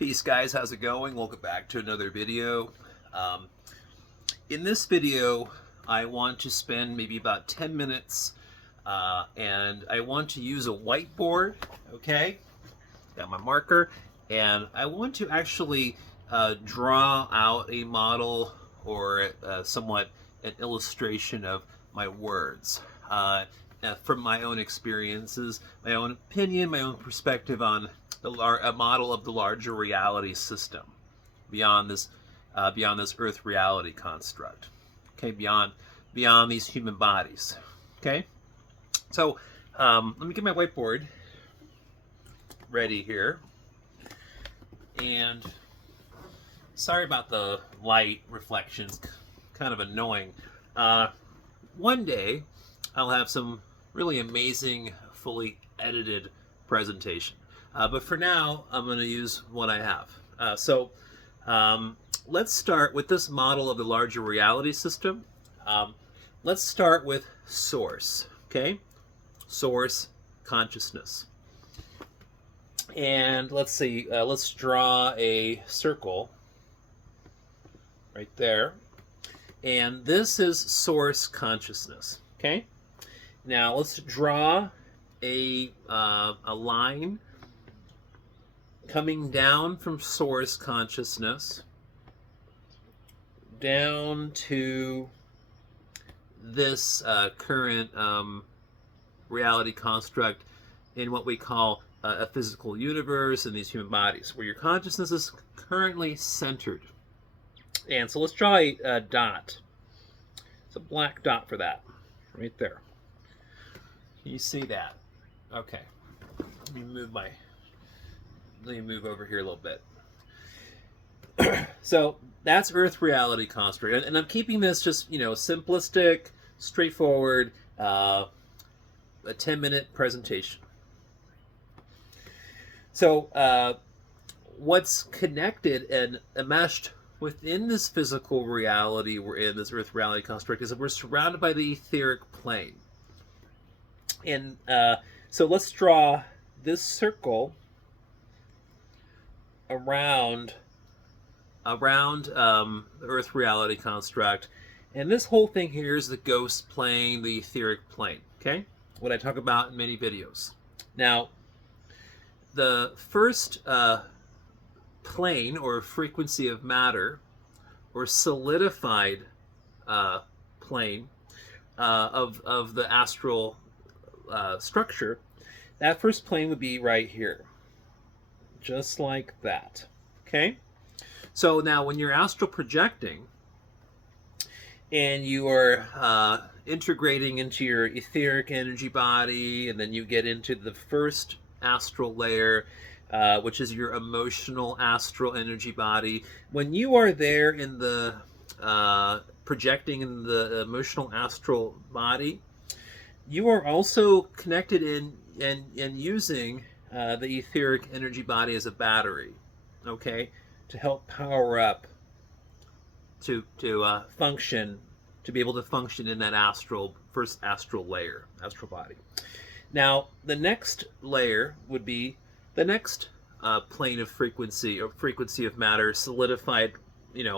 Peace guys, how's it going? Welcome back to another video. In this video, I want to spend maybe about 10 minutes and I want to use a whiteboard, okay? Got my marker, and I want to actually draw out a model or somewhat an illustration of my words from my own experiences, my own opinion, my own perspective on a model of the larger reality system beyond this Earth reality construct. Okay, beyond these human bodies. Okay, so let me get my whiteboard ready here. And sorry about the light reflections, kind of annoying. One day I'll have some really amazing, fully edited presentation. But for now, I'm going to use what I have. So let's start with this model of the larger reality system. Let's start with source, okay? Source consciousness. And let's see, let's draw a circle right there. And this is source consciousness, okay? Now let's draw a line coming down from source consciousness down to this current reality construct in what we call a physical universe and these human bodies, where your consciousness is currently centered. And so let's draw a dot. It's a black dot for that, right there. Can you see that? Okay. Let me move over here a little bit. So that's Earth reality construct, and I'm keeping this just simplistic, straightforward, a 10-minute presentation. So what's connected and enmeshed within this physical reality we're in, this Earth reality construct, is that we're surrounded by the etheric plane. And so let's draw this circle around the Earth reality construct, and this whole thing here is the ghost plane, the etheric plane. Okay, what I talk about in many videos. Now, the first plane or frequency of matter, or solidified plane of the astral structure, that first plane would be right here. Just like that. Okay? So now when you're astral projecting and you are integrating into your etheric energy body, and then you get into the first astral layer, which is your emotional astral energy body. When you are there in the projecting in the emotional astral body, you are also connected in and using the etheric energy body as a battery, okay, to help power up, to function, to be able to function in that first astral layer, astral body. Now, the next layer would be the next plane of frequency, or frequency of matter, solidified,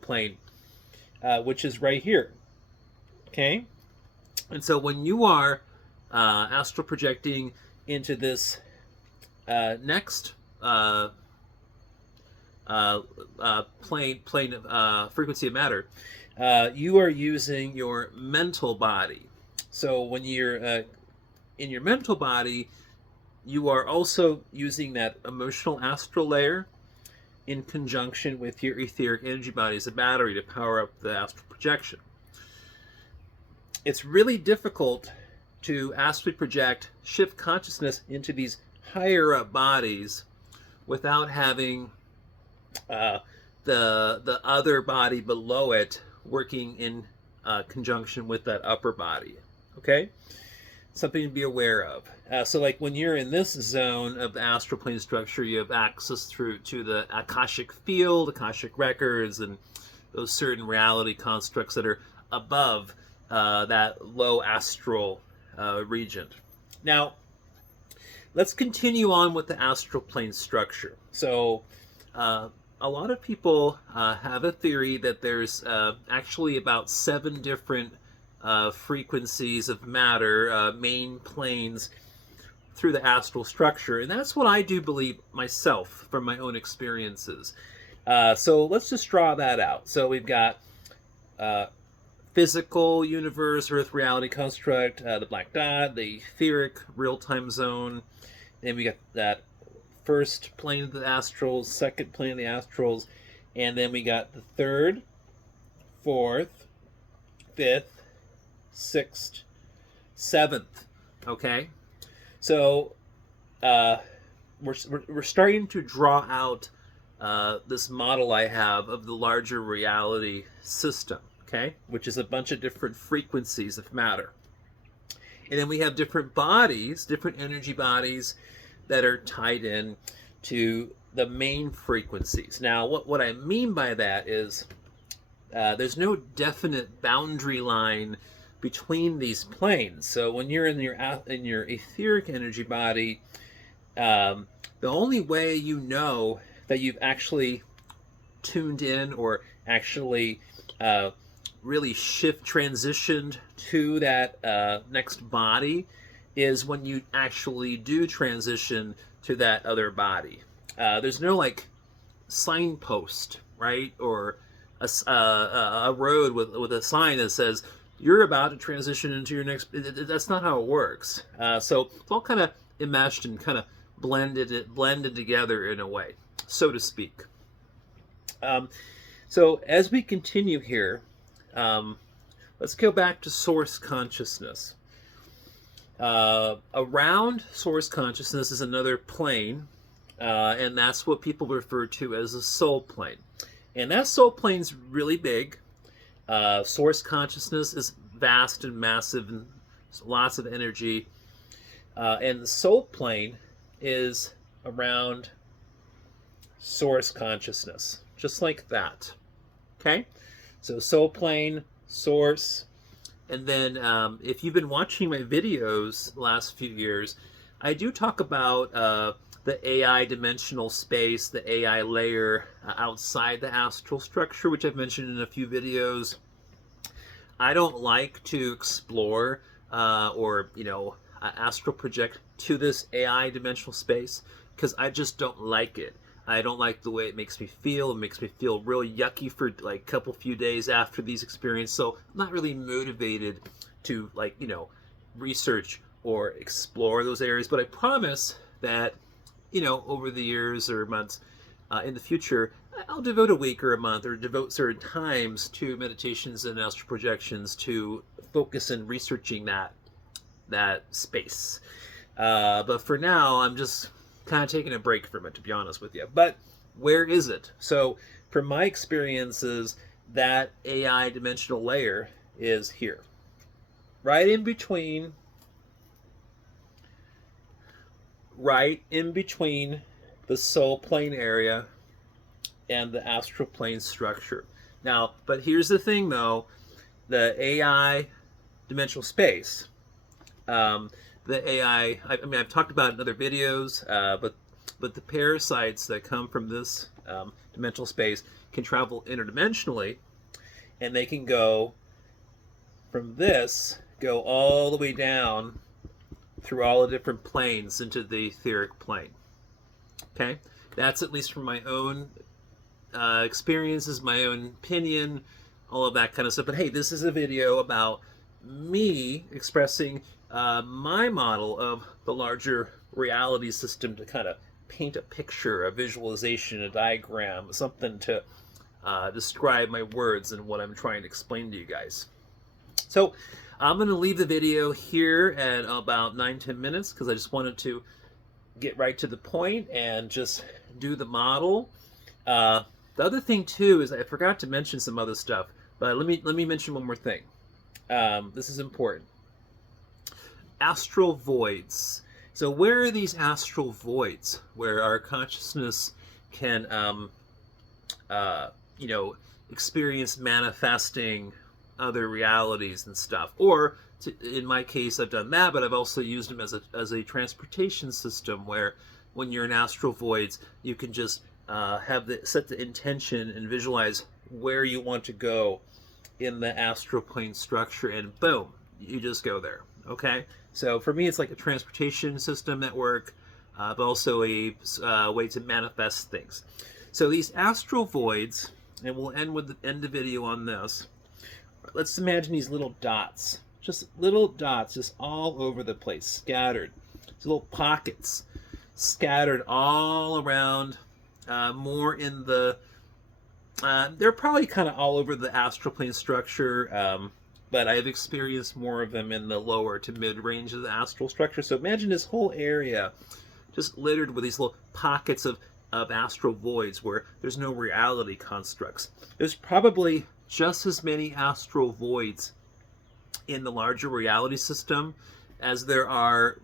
plane, which is right here, okay? And so when you are astral projecting into this next plane of frequency of matter, you are using your mental body. So when you're in your mental body, you are also using that emotional astral layer in conjunction with your etheric energy body as a battery to power up the astral projection. It's really difficult to astrally project, shift consciousness into these higher up bodies without having the other body below it working in conjunction with that upper body. Okay, something to be aware of. So like when you're in this zone of the astral plane structure, you have access to the Akashic field, Akashic records, and those certain reality constructs that are above that low astral region. Now, let's continue on with the astral plane structure. So a lot of people have a theory that there's actually about 7 different frequencies of matter, main planes through the astral structure, and that's what I do believe myself from my own experiences. So let's just draw that out. So we've got physical universe, Earth reality construct, the black dot, the etheric real-time zone. Then we got that first plane of the astrals, second plane of the astrals, and then we got the third, fourth, fifth, sixth, seventh. Okay, so we're starting to draw out this model I have of the larger reality system. Okay, which is a bunch of different frequencies of matter, and then we have different bodies, different energy bodies that are tied in to the main frequencies. Now, what I mean by that is there's no definite boundary line between these planes. So when you're in your etheric energy body, the only way you know that you've actually tuned in or actually really transitioned to that next body is when you actually do transition to that other body. There's no like signpost, right? Or a road with a sign that says you're about to transition into your next. That's not how it works. So it's all kind of enmeshed and kind of blended together in a way, so to speak. So as we continue here, let's go back to source consciousness. Around source consciousness is another plane, and that's what people refer to as a soul plane. And that soul plane's really big. Source consciousness is vast and massive and lots of energy. And the soul plane is around source consciousness, just like that. Okay? So soul plane, source. And then if you've been watching my videos the last few years, I do talk about the AI dimensional space, the AI layer outside the astral structure, which I've mentioned in a few videos. I don't like to explore or, astral project to this AI dimensional space because I just don't like it. I don't like the way it makes me feel. It makes me feel really yucky for like a few days after these experiences. So I'm not really motivated to research or explore those areas. But I promise that, over the years or months in the future, I'll devote a week or a month or devote certain times to meditations and astral projections to focus in researching that space. But for now, I'm just kind of taking a break from it, to be honest with you. But where is it? So from my experiences, that AI dimensional layer is here, right in between the soul plane area and the astral plane structure. Now, but here's the thing though, the AI dimensional space, the AI, I've talked about it in other videos, but the parasites that come from this dimensional space can travel interdimensionally, and they can go all the way down through all the different planes into the etheric plane. Okay? That's at least from my own experiences, my own opinion, all of that kind of stuff. But hey, this is a video about me expressing my model of the larger reality system to kind of paint a picture, a visualization, a diagram, something to describe my words and what I'm trying to explain to you guys. So I'm going to leave the video here at about 9-10 minutes because I just wanted to get right to the point and just do the model. The other thing too is I forgot to mention some other stuff, but let me mention one more thing. This is important. Astral voids. So where are these astral voids where our consciousness can, experience manifesting other realities and stuff? Or in my case, I've done that, but I've also used them as a transportation system where when you're in astral voids, you can just set the intention and visualize where you want to go in the astral plane structure, and boom, you just go there. Okay, so for me, it's like a transportation system network, but also a way to manifest things. So these astral voids, and we'll end the video on this. Let's imagine these little dots, just little dots, just all over the place, scattered. These little pockets, scattered all around. More in the, they're probably kind of all over the astral plane structure, but I've experienced more of them in the lower to mid range of the astral structure. So imagine this whole area just littered with these little pockets of astral voids where there's no reality constructs. There's probably just as many astral voids in the larger reality system as there are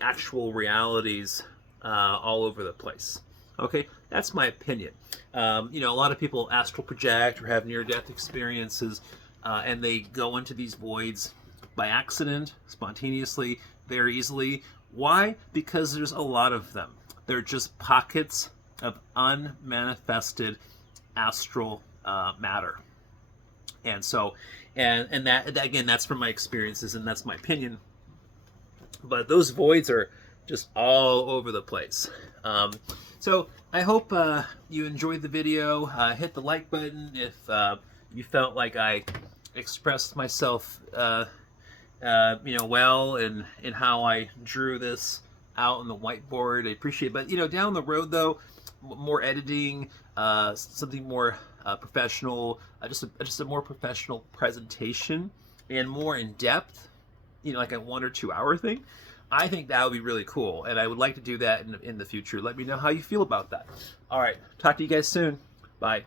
actual realities all over the place. Okay, that's my opinion. A lot of people astral project or have near-death experiences, and they go into these voids by accident, spontaneously, very easily. Why? Because there's a lot of them. They're just pockets of unmanifested astral matter. And so, and that again, that's from my experiences, and that's my opinion. But those voids are just all over the place. So I hope you enjoyed the video. Hit the like button if you felt like I expressed myself, well, in how I drew this out on the whiteboard. I appreciate it. But down the road though, more editing, something more professional, just a more professional presentation and more in depth, like a 1 or 2 hour thing. I think that would be really cool, and I would like to do that in the future. Let me know how you feel about that. All right, talk to you guys soon. Bye.